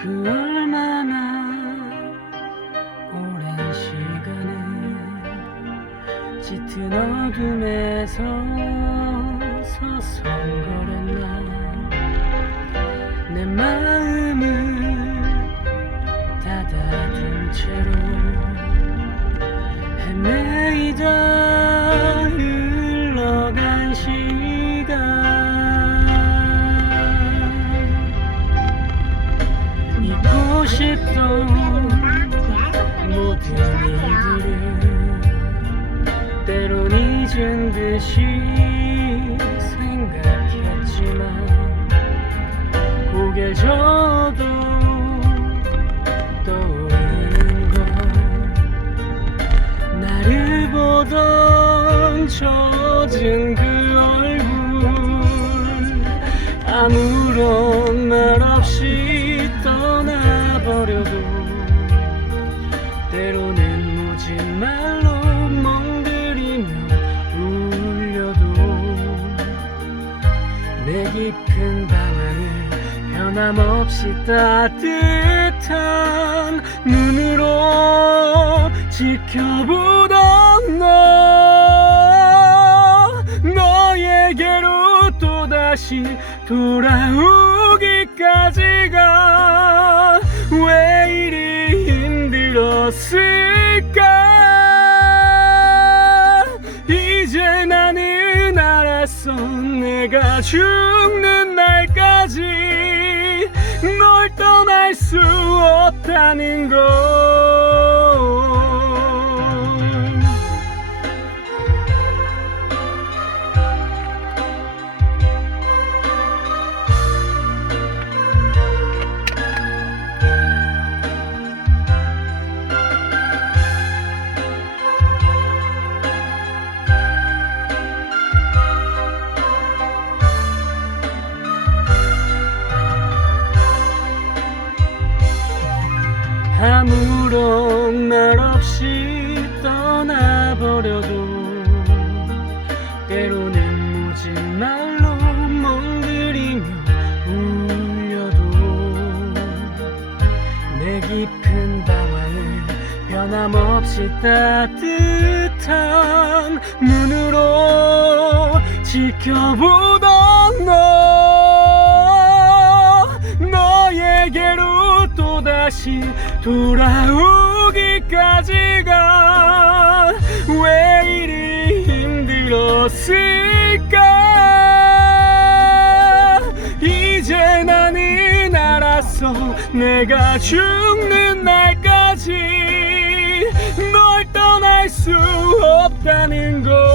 그 얼마나 오랜 시간을 짙은 어둠에서 서성거렸나 내 마음을 닫아둔 채로 헤매이다 잊은 듯이 생각했지만 고개 저도 떠오르는 건 나를 보던 젖은 그 얼굴 아무런 말 없이 떠나버려도 방안을 변함없이 따뜻한 눈으로 지켜보던 너. 너에게로 또다시 돌아오기까지가 왜 이리 힘들었을까? 이제 나는 알았어. 내가 죽는 수 없다는 걸 아무런 말 없이 떠나버려도 때로는 모진 말로 멍들이며 울려도 내 깊은 방안을 변함없이 따뜻한 눈으로 지켜보던 너 다시 돌아오기까지가 왜 이리 힘들었을까? 이제 나는 알았어 내가 죽는 날까지 널 떠날 수 없다는 걸